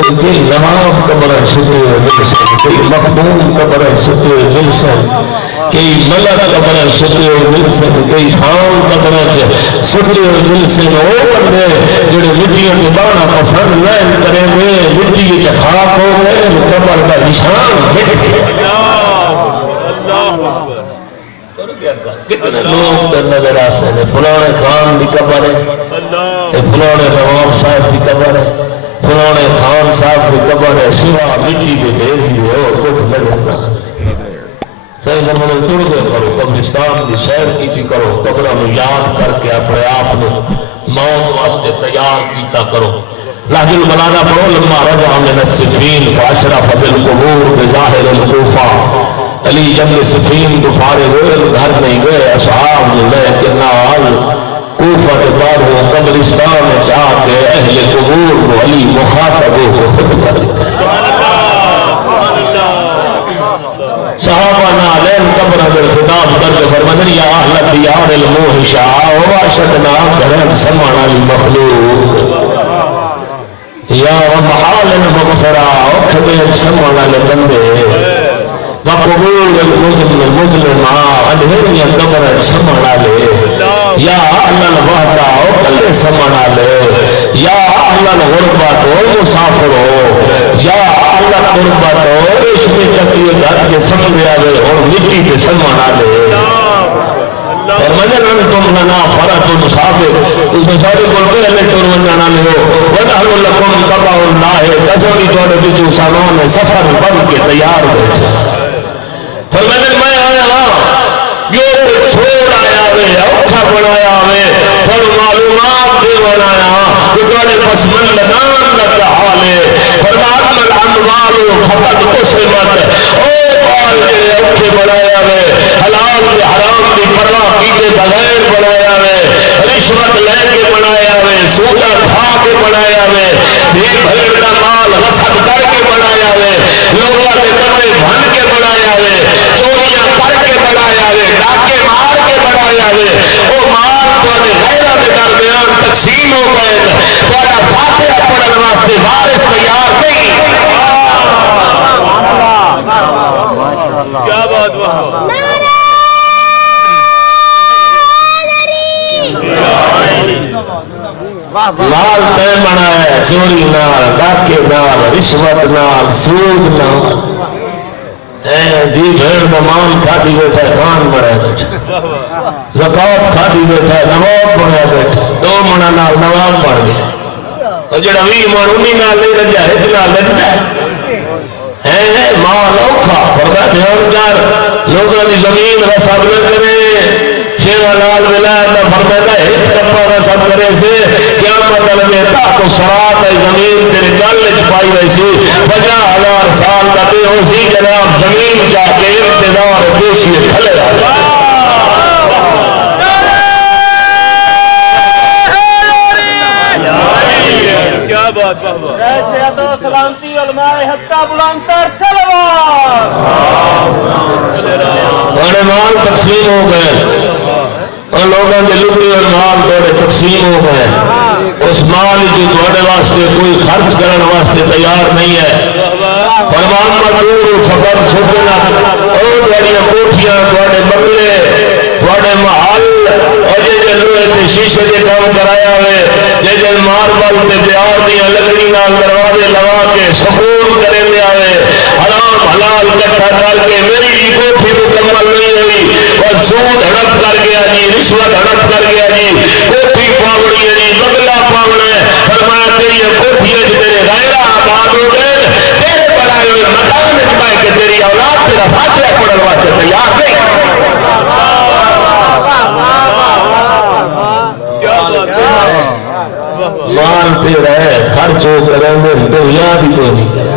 کئی نواب قبر ستے ملسن کئی مخدوم قبر ستے ملسن کئی ملک قبر ستے ملسن کئی خان قبر ستے ملسن او بندے جڑے مٹیاں کے بانا پسند نہیں کریں گے مٹی کے خاک ہو گئے قبر کا نشان مٹ گیا کتنے لوگ در نظر آسے ہیں فلانے خان دی قبر ہے فلانے نواب صاحب دی قبر ہے فلانے خان صاحب دی قبر ہے سوا مٹی کے ڈھیر دی ہے اور کچھ نظر نہ آسے صحیح نمبر ٹوڑ دے کرو قبرستان دی سیر کیتی کرو قبرہ میں یاد کر کے اپنے آپ میں موت واسطے تیار کیتا کرو لحظ الملانا پڑھو لما رجع من السفین فاشرف بالقبور بظاہر الکوفہ علی جنگ سفین تو فارغ ہوئے گھر نہیں گئے اصحاب لے کے نال کوفہ کے بعد وہ قبرستان میں چاہ کے اہل قبور کو علی مخاطبوں کو خطبہ دیتا ہے صحابہ نالین قبر اگر خطاب کر کے فرمانے یا اہل دیار الموحشہ واشدنا گھرن سمعنا المخلوق یا ومحال مغفرہ اکھبین سمعنا لبندے وقبول المظلم ادھریا قبر سمعنا لے یا اہل الوحدہ اکلے سمعنا لے یا اہل الغربت مسافر ہو یا اہل قربت رشتے چکیے گھر کے سمجھے آگے اور مٹی کے سمعنا لے فرمایا انتم لنا فرۃ ثابت اس سارے کول پہلے ٹور ونجانا لے ہو ونحن لکم تبع اللہ کسوی توڑے بچو سامان سفر بن کے تیار بیٹھے فرمایا میں آیا ہاں جو کچھ چھوڑ آیا ہوئے اوکھا بنایا ہوئے پر معلومات دے بنایا کہ توڑے پس من لگان لگا حالے فرمایا من انوالو خطت قسمت او بال میرے اوکھے بنایا ہوئے حلال کے حرام کی پرواہ کیتے بغیر بنایا ہوئے رشوت لے کے بنایا ہوئے سودا کھا کے بنایا ہوئے بھیڑ بھیڑ کا مال رسد کر کے بنایا ہوئے لوگوں کے پتے بھن کے بنایا ہوئے چوریاں کر کے بنایا ہوئے ڈاکے مار کے بنایا ہوئے وہ مال تھوڑے غیرہ کے درمیان تقسیم ہو گئے تھوڑا فاتحہ پڑھن واسطے وارث تیار نہیں کیا بات وہاں مال تے بنایا چوری نال ڈاکے نال رشوت نال سود نال دی بھیڑ دا مال کھاتی بیٹھا خان بڑھا بیٹھا زکاة کھاتی بیٹھا نواب بڑھا بیٹھا دو منہ نال نواب بڑھ گیا اور جڑا وی من انہی نال لے رجا اتنا لگتا ہے مال اوکھا پردہ دھیان کر لوگوں دی زمین رساب نہ کرے شیوہ لال ولایت فرماتا ہے ایک کپا رسم کرے سے کیا مطلب ہے تاکو سرات زمین تیرے گل چھپائی ویسی 50,000 سال کا تے ہو سی جناب زمین جا کے انتظار پیشی کھلے رہا کیا بات ایسے عدو سلامتی علماء حقہ بلانتر سلوات بڑے مال تقسیم ہو گئے اور لوگوں کے لٹے اور مال توڑے تقسیم ہو گئے اس مال جو توڑے واسطے کوئی خرچ کرنے واسطے تیار نہیں ہے فرمان مدور فقط چھپنا اور توڑیاں کوٹھیاں توڑے بگلے توڑے محل اور جے لوہے تے شیشے دے کام کرایا ہوئے جے ماربل تے پیار دیا لکڑی نال دروازے لگا کے سکون کرے لے آئے حرام حلال کٹھا کر کے میری جی کوٹھی مکمل نہیں ہوئی اور سود ہڑپ کر گیا جی رشوت ہڑپ کر گیا جی کوٹھی پاوڑی ہے جی بگلا پاوڑا ہے فرمایا تیری کوٹھی ہے جو تیرے غیرہ آباد ہو گئے تیرے بڑھائے ہوئے مکان اجمائے کہ تیری اولاد تیرا فاتحہ پڑھنے واسطے تیار نہیں مانتے رہے خرچ ہو کریں گے تو یاد ہی تو نہیں کریں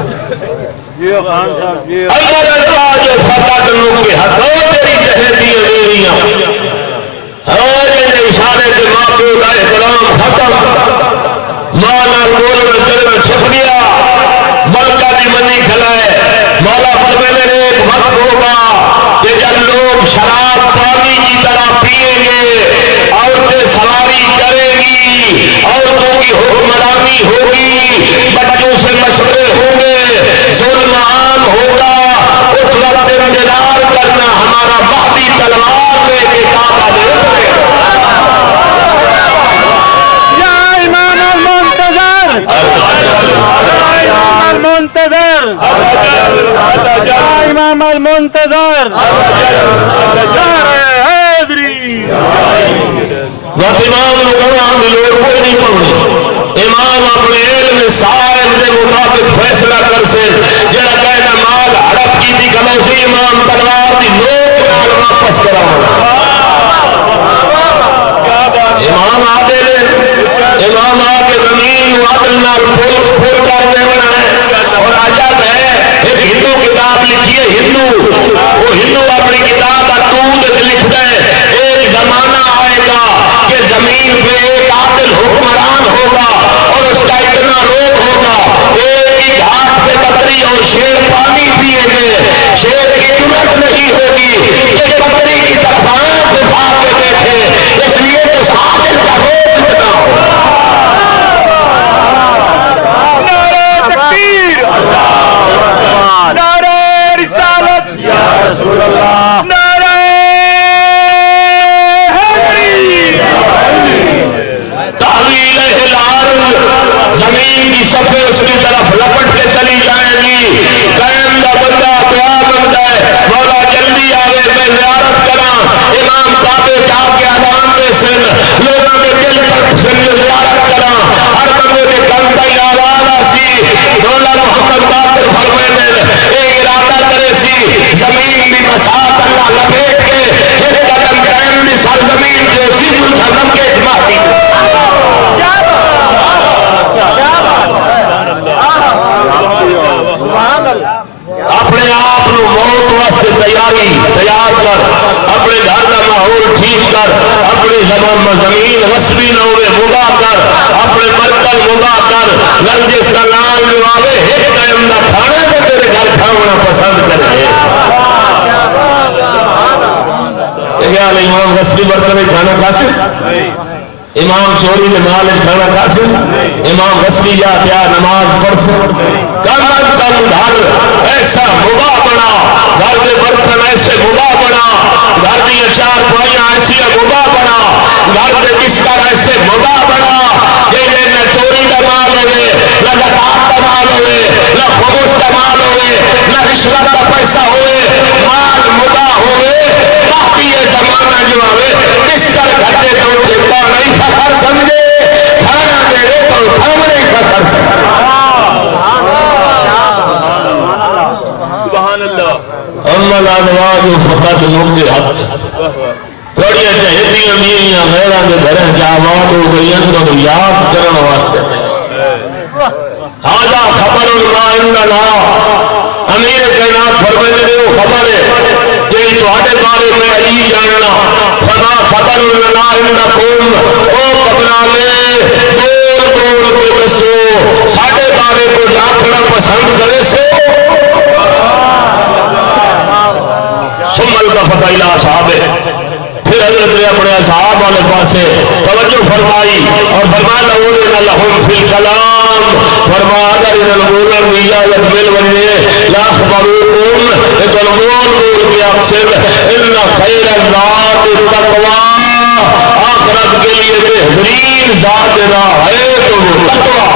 اللہ اللہ جو فقط لوگ کے حق ہو تیری جہدی میریاں روز ان اشارے کے ماں پیو کا احترام ختم ماں نال بولنا چلنا چھپ گیا ملکہ دی منی کھلائے مولا فرمانے نے ایک وقت ہوگا کہ جب لوگ شراب پانی کی طرح پیئیں گے عورتیں سواری کریں گی عورتوں کی حکمرانی ہوگی بچوں سے مشورے المنتظر امام المنتظر امام گواہ کی لوڑ کوئی نہیں پڑنی امام اپنے علم صاحب کے مطابق فیصلہ کر سے جڑا کہنا مال ہڑپ کی تھی گلو سی امام تلوار کی نوک نال واپس کرا امام عادل امام آ کے زمین عادل نال پھول کر دینا ہے اور آجاد ہے ایک ہندو کتاب لکھی ہے ہندو وہ ہندو اپنی کتاب کا دودھ لکھ دے ایک زمانہ آئے گا کہ زمین پہ ایک عادل حکمران ہوگا اور اس کا اتنا روب ہوگا ایک ہی گھاٹ پہ بکری اور شیر پانی پیے گے شیر کی جرأت نہیں ہوگی کہ بکری کی طرف آنکھ اٹھا کے دیکھے اس لیے اس عادل کا روب اتنا ہوگا زمین کی صفحے اس کی طرف لپٹ کے چلی جائیں گی قائم دا بندہ دعا بنتا ہے مولا جلدی آوے میں زیارت کراں امام کعبے جا کے اذان دے سن لوگوں کے دل پر سن زیارت کراں ہر بندے کے کل تئی آواز آسی مولا محمد باقر فرمائے اے ارادہ کرے سی زمین بھی بساط اللہ لپیٹ کے ایک قدم قائم بھی سرزمین جو سی جو دھرم کے اجماعی اپنے آپ موت واسطے تیار کر اپنے گھر کا ماحول ٹھیک کر اپنی زمین وسبی نہ ہوئے مباح کر اپنے مرکز مباح کر لرجس کا نام لواوے ایک ٹائم نہ کھانا تو تیرے گھر کھانا پسند کرے کیا امام وسبی برتن میں کھانا کھا سے امام چوری نے مال کھانا کھا سے امام وسبی یا کیا نماز پڑھ سے کم از کم گھر ایسا مباح بنا گھر کے برتن ایسے مباح بنا گھر کی چار پائیاں ایسی مباح بنا گھر کے بستر ایسے مباح بنا کہ نہ چوری کا مال ہوئے نہ زکات کا مال ہوئے نہ خمس کا مال ہوئے نہ رشوت کا پیسہ ہوئے مال مباح ہوئے باقی یہ زمانہ جو ہوئے بستر گھٹے تو چپا نہیں فخر سمجھے کھانا دے رہے تو کھانا نہیں فخر سمجھے اما الازواج فقط نکحت تھوڑی چہتیاں میاں غیراں دے گھراں جاواد ہو گئی تو یاد کرن واسطے ہاذا خبر ما عندنا امیر کائنات فرماتے ہیں وہ خبر ہے کہ تواڈے بارے میں علی جاننا فما خبر لنا عندکم او قبرالے دور دور کے دسو ساڈے بارے کو جاننا پسند کرے سو سمل کا فتح الہ صحابے پھر حضرت نے اپنے اصحاب والے پاسے توجہ فرمائی اور فرمایا لہون لہم فی الکلام فرمایا اگر ان الگولن کی اجازت مل ونجے لا خبروکم ایک الگول گول کی اقصد ان خیر ذات تقوی آخرت کے لیے بہترین ذات نہ ہے تو وہ تقوی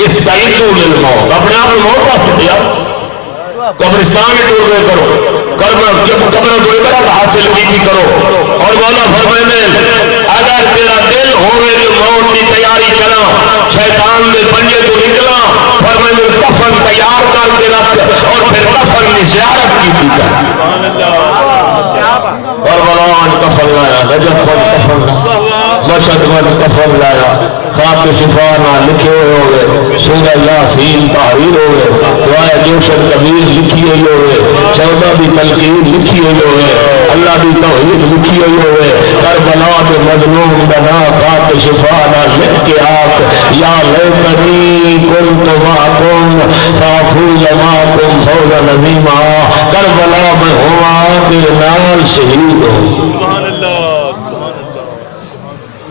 استعدوا للموت اپنے آپ موت واسطے تیار قبرستان ٹور میں کرو جب قبر کو عبرت حاصل کی کرو اور مولا فرمائے اگر تیرا دل ہوئے جو موت کی تیاری کرا شیطان نے پنجے تو نکلا فرمائے کفن تیار کر کے رکھ اور پھر کفن نے زیارت کی تھی کربلان کفن لایا نجف کفن لایا مشہد کفن لایا خاک شفانا لکھے ہوئے ہوئے سورہ یاسین تحریر ہوئے دعائے جوشن کبیر لکھی ہوئی ہوئے 14 بھی تلقین لکھی ہوئی ہوئے اللہ بھی توحید لکھی ہوئی ہوئے کربلا کے مظلوم بنا خاک شفانا لکھ کے آت یا لیتنی کنت معکم فافوز معکم فوز نظیمہ کربلا میں ہوا تیرے نال شہید ہو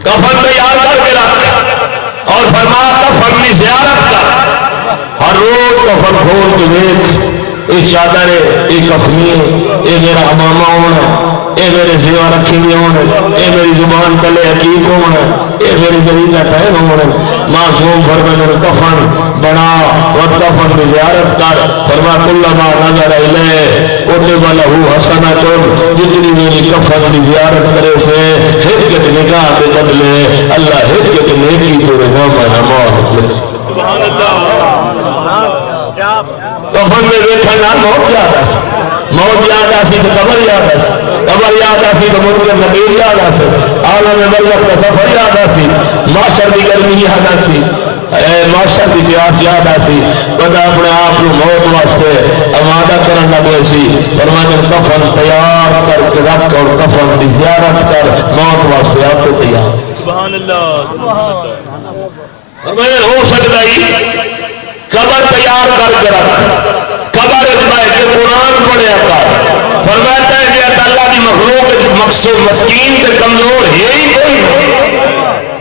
کفن تیار کر کے رکھ اور فرما کفن کی زیارت کر ہر روز کفن کھول کے دیکھ ایک چادر ہے ایک کفنی ہے ایک میرا امامہ ہونا اے میرے سیوا رکھی دی ہون اے میری زبان تلے حقیق ہون اے میری جریدہ تین ہون معصوم فرمائے کفن بنا وقت کفن کی زیارت کر فرما کل ما نظر الیہ کتب لہ حسنۃ جتنی میری کفن کی زیارت کرے سے ہرگت نگاہ کے بدلے اللہ ہرگت نیکی تیرے نام اعمال سبحان اللہ کفن میں دیکھا نہ موت یاد آسی موت یاد آسی تو قبر یاد آسی قبر یاد آسی تو منکر نکیر یاد آسی عالم برزخ کا سفر یاد آسی معاشر کی گرمی یاد آسی معاشر کی پیاس یاد آسی بندہ اپنے آپ کو موت واسطے آمادہ کرن لگے سی فرمایا کفن تیار کر کے رکھ اور کفن کی زیارت کر موت واسطے آپ کو تیار سبحان اللہ فرمایا ہو سکتا ہی قبر تیار کر کے رکھ قبر اتباع کے قرآن پڑھیا کر فرماتا ہے کہ اللہ کی مخلوق مقصود مسکین کے کمزور ہے ہی کوئی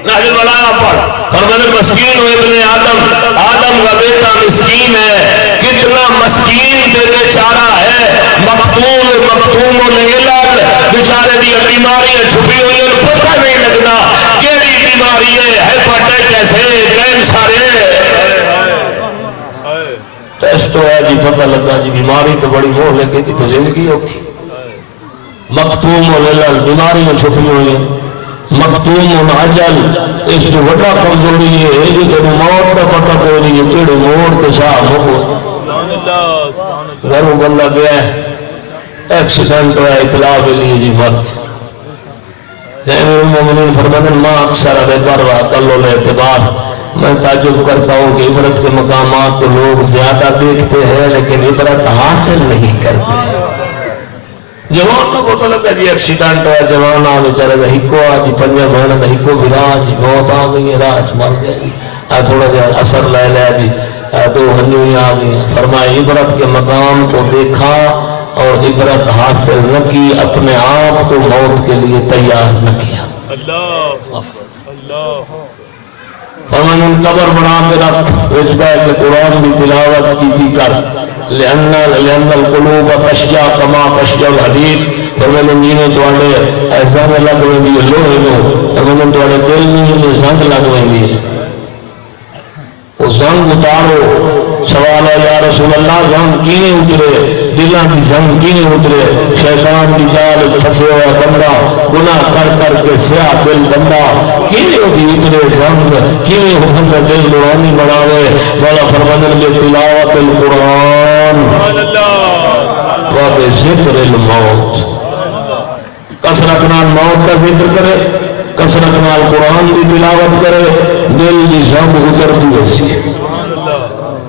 نحج البلاغہ پڑھ فرماتا مسکین ہو ابن آدم آدم کا بیٹا مسکین ہے کتنا مسکین دے بیچارہ ہے مقتوم العلل بیچارے دی بیماریاں چھپی ہوئی ہیں پتہ نہیں لگنا کیڑی بیماری ہے ہیپاٹائٹس ہے کینسر ہے ٹیسٹ ہوا جی پتہ لگا جی بیماری تو بڑی موہ لگے تھی تو زندگی ہوگی مقتوم العلل بیماریاں چھپی ہوئی ہیں مقتوم العجل اس جو وڈا کمزوری ہے جو تیرے موت کا پتہ کوئی نہیں ہے کیڑے موڑ کے شاہ ہو گھروں بندہ گیا ہے ایکسیڈنٹ ہوا اطلاع کے لیے جی مرد امیر المومنین فرماتے ہیں ما اکثر بر وعقل الاعتبار میں تعجب کرتا ہوں کہ عبرت کے مقامات تو لوگ زیادہ دیکھتے ہیں لیکن عبرت حاصل نہیں کرتے جوان کو پتہ لگا جی ایکسیڈنٹ ہوا جوان آ بیچارے دا ہکو آ جی 5 مہینے دا ہکو بھی راج موت آ گئی راج مر گیا جی تھوڑا جا اثر لے لیا جی 2 ہنویں آ گئی فرمایا عبرت کے مقام کو دیکھا اور عبرت حاصل نہ کی اپنے آپ کو موت کے لیے تیار نہ کیا فرمایا قبر بنا کے رکھ وچ بیٹھ کے قرآن کی تلاوت کی تھی کر لأن القلوب تشجع كما تشجع الحديد فرمایا نینے تواڈے زنگ لگ ویندی لوہے نو فرمایا تواڈے دل میں زنگ لگ ویندی وہ زنگ اتارو سوال ہے یا رسول اللہ زنگ کینے اترے دلاں کی زنگ کینے اترے شیطان کی جال پھنسے ہوا بندہ گناہ کر کر کے سیاہ دل بندہ کینے اترے زنگ کینے حکم کا دل نورانی بناوے والا فرمانے میں تلاوت القرآن و بذکر الموت کثرت نال موت کا ذکر کرے کثرت نال قرآن دی تلاوت کرے دل دی زنگ اترتی ویسی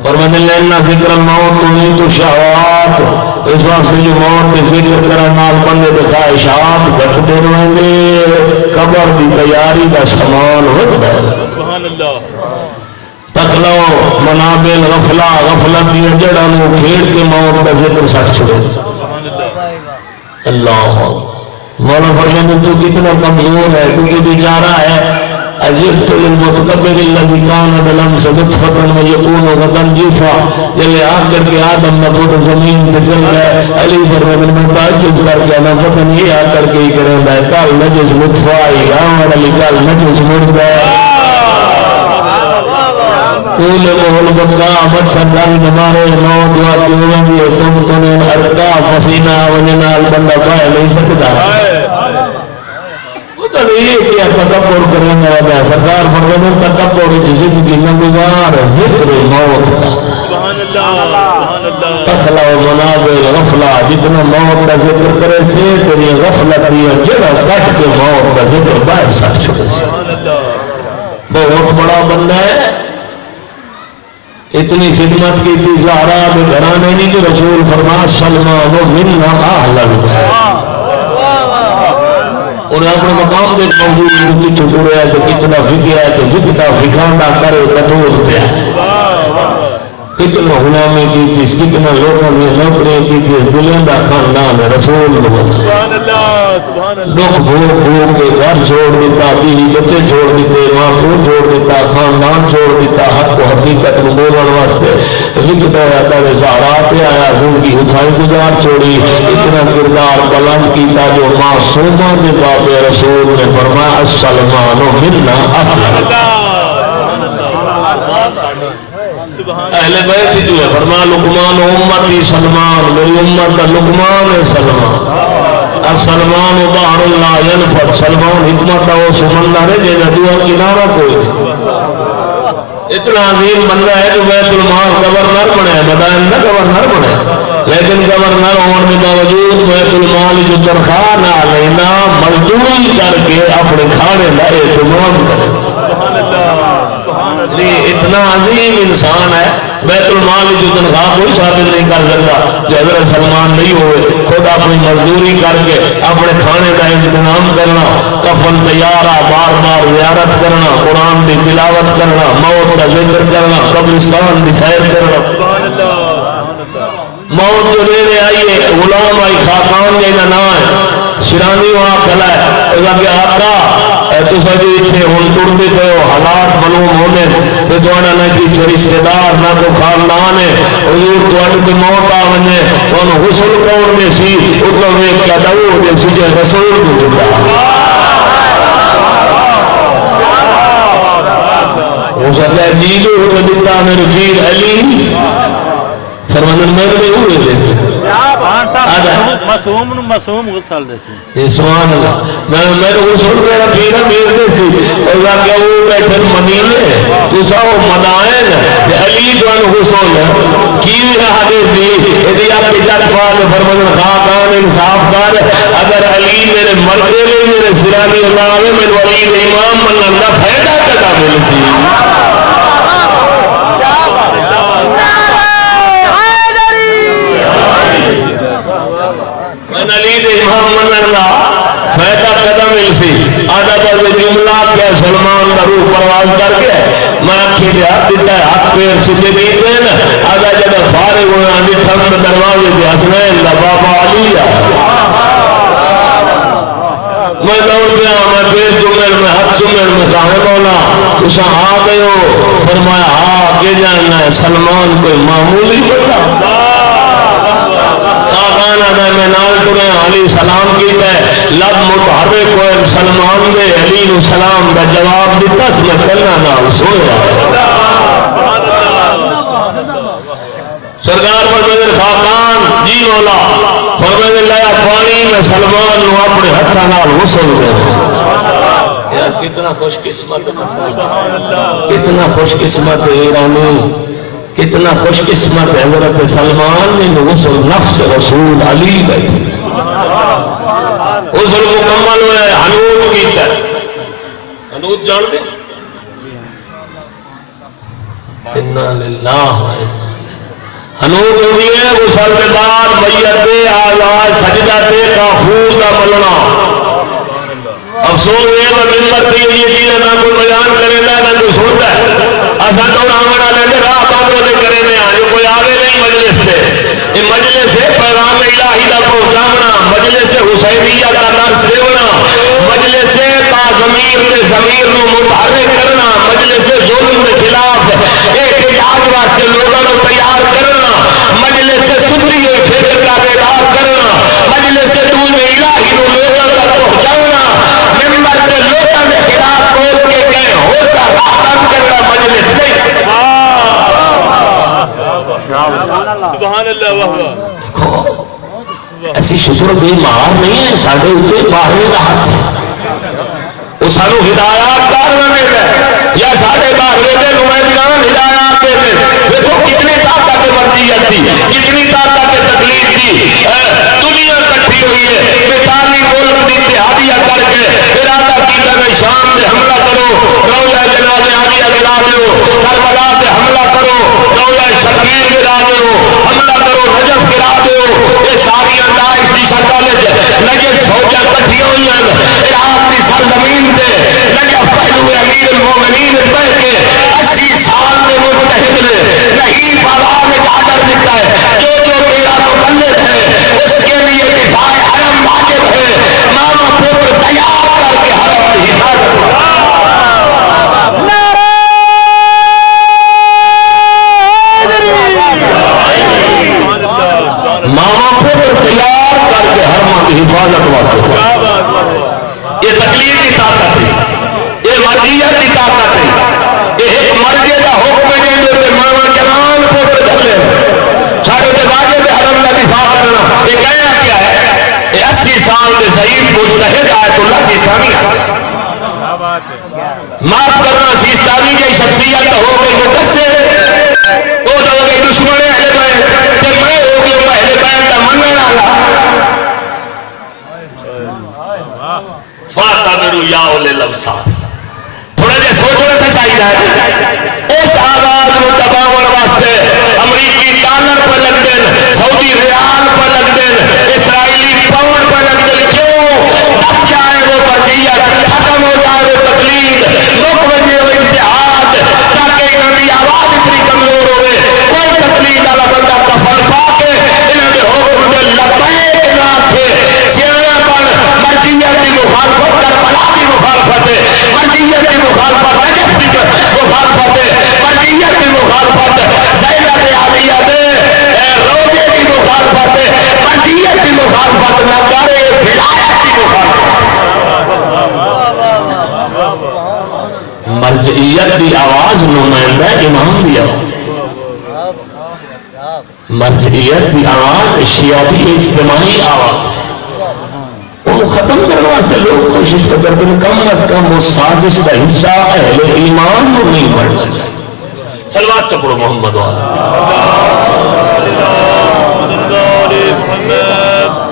فرمانے لینا ذکر الموت تمیت الشہوات اس واسطے جو موت کے ذکر کرنال بندے دے خواہشات گھٹ دین ہوئے قبر دی تیاری دا سامان ہوتا ہے تخلو منابل غفلت دی جڑا نو کھیڑ کے موت کا ذکر سٹ چھوڑے اللہ مولا فرمانے تو کتنا کمزور ہے تو بیچارہ ہے عجبت للمتکبر الذي كان بالامس نطفة ويكون غدا جيفا جلے آ کر کے آدم نبوت زمین پہ چل گئے علی فرماتے میں تعجب کر کے نہ پتہ نہیں آ کر کے ہی کریں گے کل نجس نطفہ آئی آمر علی کل نجس مردہ طول محل بکا مچھر ڈال نمارے موت واقعی ہوئیں گے تم تنین ارکا فسینہ ونجنال بندہ پائے نہیں سکتا تو یہ کیا تکبر کریں گے وجہ سرکار فرماتے تکبر زندگی میں گزار ذکر موت کا تخلا و منابع غفلہ جتنا موت کا ذکر کرے سے تیری غفلت دیا جڑا کٹ کے موت کا ذکر باہر سکھ چکے سے بہت بڑا بندہ ہے اتنی خدمت کی تھی زہرا کے گھرانے نہیں جو رسول فرما سلمان و منہ اہلن انہیں اپنے مقام دے موجود کی ٹھکرے ہے تو کتنا فکر ہے تو فکتا فکانڈا کرے بطول دیا کتنا غلامی کی تھی کتنا لوگوں نے نوکری کی تھی اس بلندہ خاندان رسول اللہ دکھ بھوک بھوک کے گھر چھوڑ دیتا، بیوی بچے چھوڑ دیتے، ماں پیو چھوڑ دیتا، خاندان چھوڑ دیتا، حق و حقیقت میں بولن واسطے لکھتا ہے در زہرات آیا، زندگی اٹھائی گزار چھوڑی، اتنا کردار بلند کیتا جو معصومہ نے باب رسول نے فرمایا السلمان منا اہل اہل بیت جو ہے فرمایا لقمان امتی سلمان، میری امت کا لقمان ہے سلمان، سلمان بحر اللہ ینفد، سلمان حکمت کا وہ سمندر ہے جیسا دعا کنارہ کوئی نہیں۔ اتنا عظیم بندہ ہے جو بیت المال گورنر بنے، مدائن نہ گورنر بنے، لیکن گورنر ہونے کے باوجود بیت المال جو تنخواہ نہ لینا مزدوری کر کے اپنے کھانے کا اہتمام کرے، اتنا عظیم انسان ہے۔ بیت المال جو تنخواہ کوئی ثابت نہیں کر سکتا جو حضرت سلمان نہیں ہوئے، خود اپنی مزدوری کر کے اپنے کھانے کا انتظام کرنا، کفن تیارہ، بار بار زیارت کرنا، قرآن کی تلاوت کرنا، موت کا ذکر کرنا، قبرستان کی سیر کرنا۔ موت جو لے لے آئیے غلام آئی خاقان جینا نہ ہے، شرانی وہاں کھلا ہے، اس کہ آقا تو سجی اتھے ہون تردی کہو حالات معلوم ہونے تو دوڑا نہ کی رشتہ دار نہ کو خاندان ہے، حضور دوڑا تو موت آنے تو انہوں غسل کون میں سی اتنا میں کیا دعو جیسی جو رسول کو دیتا وہ سکتا ہے جیلو ہو دیتا میرے پیر علی فرمانن میں نے ہوئے جیسے مسوم غسل دیسی سبحان اللہ میں تو غسل میرا پیرا میر دیسی اوزا کیا وہ بیٹھن منیلے تو ساو مدائن علی دوان غسل کیوی رہا دیسی ادھی آپ کے جات پاک فرمانن خاقان انصاف دار اگر علی میرے مردے لے میرے سرانی اللہ آوے میں ولی امام من اللہ فیدہ کتا ملسی علی دے امام من اللہ فیدہ قدم ملسی آدھا جب جملہ کیا سلمان کا روح پرواز کر کے میں اکھی دے ہاتھ دیتا ہے ہاتھ پیر سکے دیتے ہیں آدھا جب فارغ ہوئے آنی تھم دروازے دے حسنین دا بابا علی میں دوڑ پیا میں پیر جمعر میں ہاتھ جمعر میں کہا ہے مولا تو ساں آ گئے ہو فرمایا آگے جاننا ہے سلمان کوئی معمولی بتا میں نال تمہیں علی سلام کیتا ہے لب متحرک ہوئے سلمان دے علی نو سلام دا جواب دیتا اس میں کلنا نال سویا سرکار فرمائے خاقان جی مولا فرمائے لیا پانی میں سلمان نو اپنے ہتھا نال غسل دے کتنا خوش قسمت کتنا خوش قسمت ایرانی کتنا خوش قسمت حضرت سلمان نے غسل نفس رسول علی بیٹھے غسل مکمل ہوئے حنود کیتا ہے حنود جان دے انا للہ حنود ہوئی ہے غسل کے بعد میت دے آواز سجدہ دے کافور کا ملنا افسوس ہے وہ ممبر پہ یہ چیز نہ کوئی بیان کرے نہ کوئی سنتا ہے اساں تو آمنا لیندے راہ بابوں دے کرے میں آ جو کوئی آوے نہیں مجلس تے یہ مجلس ہے پیغام الہی دا پہنچاونا مجلس حسینیہ کا درس دیونا مجلس تا ضمیر تے ضمیر نو متحرک کرنا مجلس ظلم کے خلاف احتجاج واسطے لوگوں کو تیار کرنا مجلس سنی ہوئی فکر کا بیدار کرنا مجلس دین الہی نو لوگوں تک پہنچاونا ممبر تے لوگوں کے خلاف بول کے کہیں ہوتا راہ کرنا مجلس نہیں سبحان اللہ ایسی شکر بیمار نہیں ہے ساڑھے اتنے باہرے کا ہاتھ ہے وہ سانو ہدایات دارنا دیتا ہے یا ساڑھے باہرے دے نمائندگان ہدایات دیتے دیکھو کتنی طاقت مرضیت تھی کتنی طاقت تکلیف تھی دنیا کٹھی ہوئی ہے بیتالی ملک دی اتحادیہ کر کے ارادہ کیتا میں شام دے حملہ کرو روضہ جناب عالیہ گرا دیو کربلا دے حملہ کرو روضہ شبیر گرا دیو حملہ کرو نجف گرا دیو یہ ساری داعش دی سرکالج نجف فوجہ کٹھی ہوئی ہیں عراق دی سرزمین دے نجف پہلو امیر المومنین بیٹھ کے 80 سال میں متحد نے نہیں فضا میں آڈر دیتا ہے جو شخصیت ہو گئی مقصر وہ تو ہو گئی دشمن اہل بیت تے میں ہو گیا اہل بیت دا منن والا فاعتبروا یا اولي الابصار تھوڑا جہا سوچنا تو چاہیے اس آواز کو دباؤ واسطے امریکی ڈالر پر لگ دیں سعودی ریال پر لگ دیں اسرائیلی پاؤنڈ پر لگ دیں کیوں اب جائے وہ مرجعیت ختم ہو جائے وہ تقلید لوگ بنے وہ اتحاد تاکہ انہوں کی آواز اتنی کمزور ہوئے کوئی تقلید والا بندہ کفن پا کے انہوں نے حکم دے لبیک نہ تھے سیاح پر مرجعیت کی مخالفت کربلا کی مخالفت ہے مرجعیت کی مخالفت نجف کی مخالفت ہے مرجعیت کی مخالفت زینب عالیہ روزے کی مخالفت ہے مرجعیت کی مخالفت نہ کرے ولایت کی مخالفت مرجعیت دی آواز نمائندہ امام دی آواز مرجعیت دی آواز شیعہ اجتماعی آواز وہ ختم کرنے سے لوگ کوشش کرتے ہیں کم از کم وہ سازش کا حصہ اہل ایمان کو نہیں بڑھنا چاہیے صلوات چپڑو محمد والا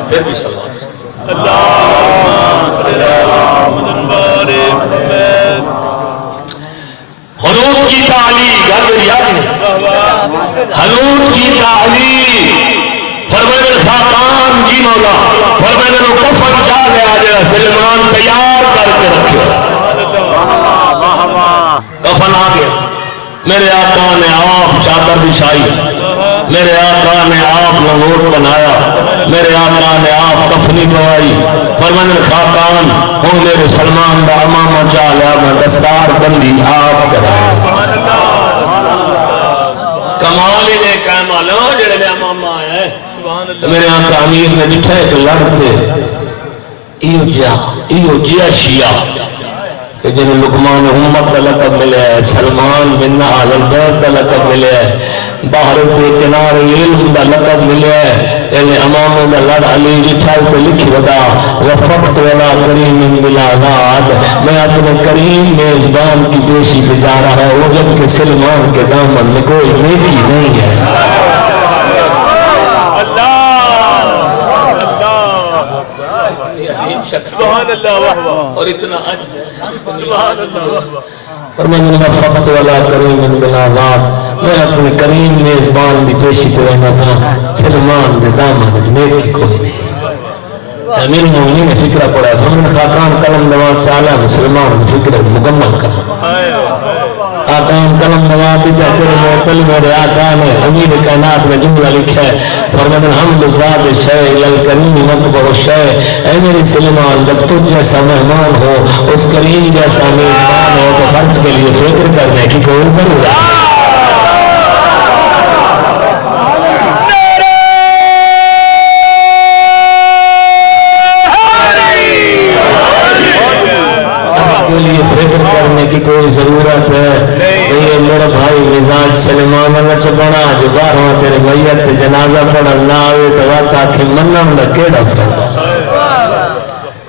پھر بھی صلوات حنود کی تعلیم یاد نہیں حنود کی تعلیم فرمائے خاقان جی مولا فرمائے نو کفن جا گیا جا سلمان تیار کر کے رکھے کفن آ گیا میرے آقا نے آپ چادر بچھائی میرے آقا نے آپ لنگوٹ بنایا میرے آقا نے آپ کفنی بوائی فرمائے خاقان ہوں میرے سلمان دا امامہ چاہ لیا میں دستار بندی آپ کرائے کمال ہی نے کمال ہو جڑے لیا امامہ آیا ہے میرے آقا امیر نے جٹھا ایک لڑتے ایو جیا شیعہ کہ جنہیں لقمان امت دا لقب ملے ہے سلمان بن آزل بیت دا لقب ملے ہے باہر بے کنار علم دا لقب ملے ہے یعنی امام دا لڑ علی جٹھا تو لکھی ودا وفقت ولا کریم بلا ناد میں اپنے کریم میزبان کی پیشی پہ جا رہا ہے وہ جب کہ سلمان کے دامن میں کوئی نیکی نہیں ہے سبحان اللہ اور اتنا عجز ہے سبحان اللہ فرمایا وفقت ولا کریم بلا ناد میں اپنے کریم میزبان دی پیشی پہ رہنا تھا سلمان دے دامن نیکی کوئی نہیں امیر مومنین نے فکرہ پڑھا فرمایا خاقان قلم دوات سالہ مسلمان دی فکر مکمل کرنا آقام قلم دوات دی کہتے ہیں معتل میرے آقا نے امیر کائنات میں جملہ لکھا ہے فرمایا حمد ذات شیء للکریم مقبر شیء اے میری سلمان جب تجھ جیسا مہمان ہو اس کریم جیسا میزبان ہو تو خرچ کے لیے فکر کرنے کی کوئی ضرورت ہے فکر کرنے کی کوئی ضرورت ہے یہ میرا بھائی مزاج سلمان اللہ چپڑا جو بارہاں تیرے میت جنازہ پڑھا نہ آوے تو واتا کہ منن دا کیڑا فائدہ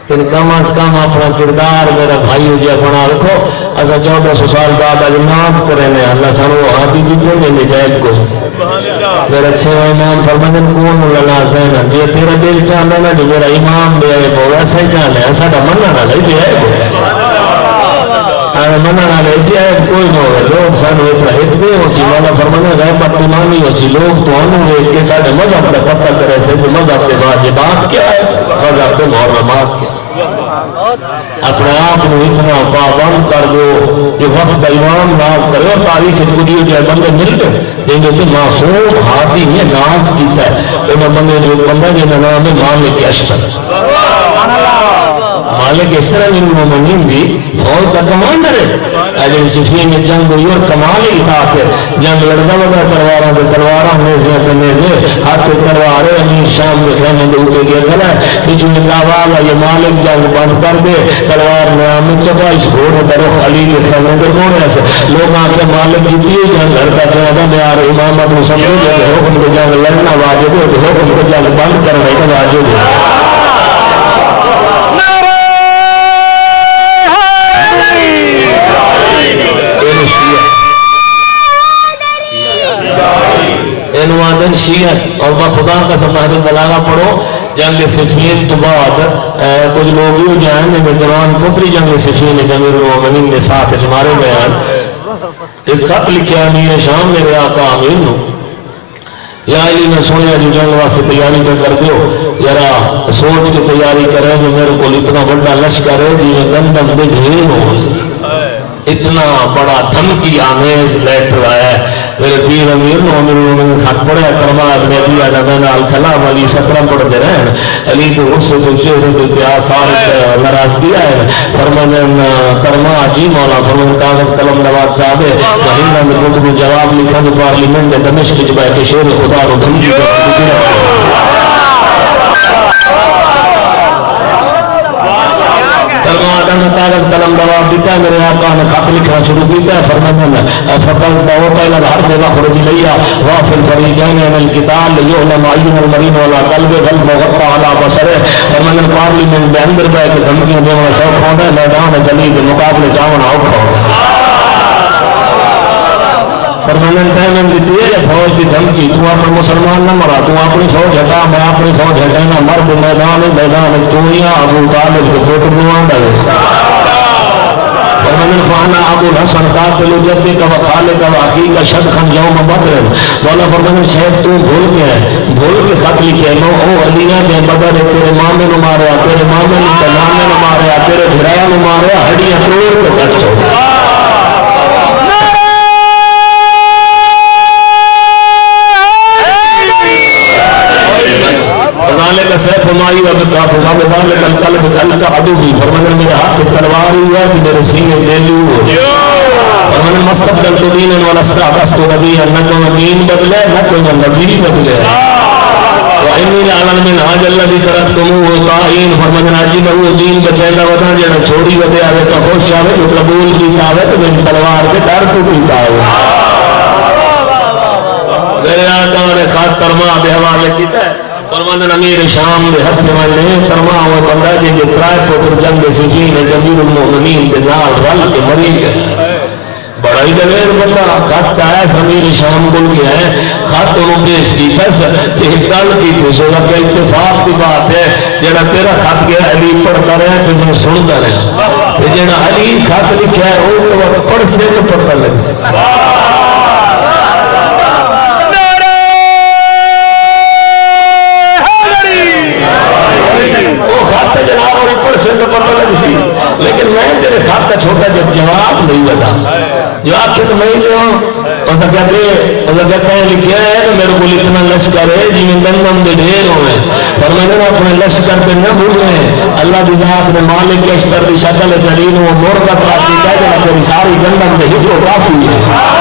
پھر کم از کم اپنا کردار میرا بھائی جی اپنا رکھو ایسا 1400 سال بعد آج ناز کرنے اللہ سانو حادی دیتے میں نجائب کو میرا چھو امام فرمدن کون اللہ زینن جو تیرا دل چاہتا نا جو میرا امام بے آئے بو ویسا ہی چاہنے ایسا دا منن اللہ بے آئے بو مننا لے جی ہے کوئی نہ ہوئے لوگ سانو اتنا ہت گئے ہو سی مولا فرمانے غیبت ایمانی ہو سی لوگ تو انہوں نے کہ ساڑھے مذہب کا پتہ کرے سے مذہب کے واجبات کیا ہے مذہب کے محرمات کیا اپنے آپ نے اتنا پابند کر دو یہ وقت امام ناز کرے اور تاریخ کڑیوں جو بندے مل گئے لیکن تو معصوم ہاتھی نے ناز کیتا ہے انہوں بندے جو بندہ جنہوں نام ہے مالک اشتر مالک اس طرح من مومنین دی فوج کا کمانڈر ہے اجل صفین میں جنگ ہوئی اور کمال اطاعت ہے جنگ لڑنا لگا تلواراں دے تلواراں نیزے تے نیزے ہاتھ تلوارے امیر شام دے خیمے دے اوتے گیا کھڑا ہے پیچھے ایک آواز آئی مالک جنگ بند کر دے تلوار نے آمد چپا اس گھوڑے پر رخ علی کے خیمے دے گھوڑے ایسے لوگ آکے مالک جیتی ہے جنگ لڑتا پیدا میں آر امامت مسلم جو حکم کو جنگ لڑنا واجب ہے تو حکم کو جنگ بند کرنے کا واجب ہے شیعہ دن شیعت اور بخدا کا سماحت بلاغہ پڑھو جنگ صفین تو بعد کچھ لوگ یوں جائیں کہ جوان پتری جنگ صفین امیر المومنین کے ساتھ مارے گئے ہیں ایک خط لکھا امیر شام میرے آقا امیر نو یا علی میں سویا جو جنگ واسطے تیاری پہ کر دیو یرا سوچ کے تیاری کرے جو میرے کو اتنا بڑا لشکر ہے جی میں گندم دے ڈھیر ہو اتنا بڑا دھمکی آمیز لیٹر آیا ہے میرے پیر امیر نو امیر المومنین خط پڑھے ترما ابن ابی آدم الکلام علی سترم پڑھتے رہے علی کے غصے تو چہرے تو اتحاسار ناراضگی ہے فرمانے ترما جی مولا فرمان کاغذ قلم نواز صاحب مہینہ میں کتب جواب لکھا جو پارلیمنٹ دمشق کے بیٹھ کے شیر خدا رو دھمکی کاغذ قلم جواب دیتا ہے میرے آقا نے خط لکھنا شروع کیتا ہے فرمانے فقط بہت الى الحرب وخرج لیا وافی الفریقین ان القتال یعلم عین المرین والا قلب والمغطى على بصره فرمانے پارلیمنٹ کے اندر بیٹھ کے دھمکیاں دینا شوق ہوتا ہے میدان جلی کے مقابلے جانا اوکھا ہوتا ہے فرمانے تیمن دیتی ہے فوج کی دھمکی تو اپنے مسلمان نہ مرا تو اپنی فوج ہٹا میں اپنی فوج ہٹانا مرد میدان دنیا ابو طالب کے پوتر نوان دے فرمانے فانا ابو الحسن قاتل جدی کا وخالے کا واقعی کا شدخن یوم بدر مولا فرمانے شہد تو بھول کے خط لکھے نو او علیہ بے بدر تیرے مامے نو ماریا تیرے مامے نو ماریا تیرے بھرایا نو ماریا ہڈیاں توڑ کے سٹ چھوڑا ذالک سیف مائی و بکافہ ذالک القلب کلک عدوی فرمانے میرے ہاتھ تلوار ہوا کہ میرے سینے دیلی ہوا فرمانے مستقبل تو دین ونستعبست نبی نہ کوئی دین بدلے نہ کوئی نبی بدلے وَإِنِّي لَعْلَمْ مِنْ حَاجَ الَّذِي تَرَكْتُمُوهُ طَائِعٍ فرمانے عجیب وہ دین بچیندا ودا جڑا چھوڑی ودے آوے تو خوش آوے جو قبول کیتا آوے تو میری تلوار کے ڈر تو کیتا آوے میرے آقا نے خط ترما دے حوالے کیتا ہے فرمانے امیر شام دے ہتھ والے ترما وہ بندہ جی کے کرائے پتر جنگ صفین امیر المومنین دے نال رل کے مری گئے بڑا ہی دلیر بندہ خط چاہے امیر شام بول گیا ہے خط انہوں پیش کی بس ایک گل کی تھی سو کہ اتفاق کی بات ہے جڑا تیرا خط گیا علی پڑھتا رہا تو میں سنتا رہا جڑا علی خط لکھا ہے وہ تو پڑھ سے تو پڑھتا لگ سکتا لیکن میں تیرے خط کا چھوٹا جب جواب نہیں بتا جواب کہ تو میں ہی دوں ایسا کہتے ہیں لکھیا ہے کہ میرے کو اتنا لشکر ہے جی میں گندم دے ڈھیر ہوئے فرمانے اپنے لشکر پہ نہ بھولیں اللہ کی ذات نے مالک کے اشتر کی شکل چلین وہ مور کا پاس دیتا ہے کہ تیری ساری گندم دے ہی کافی ہے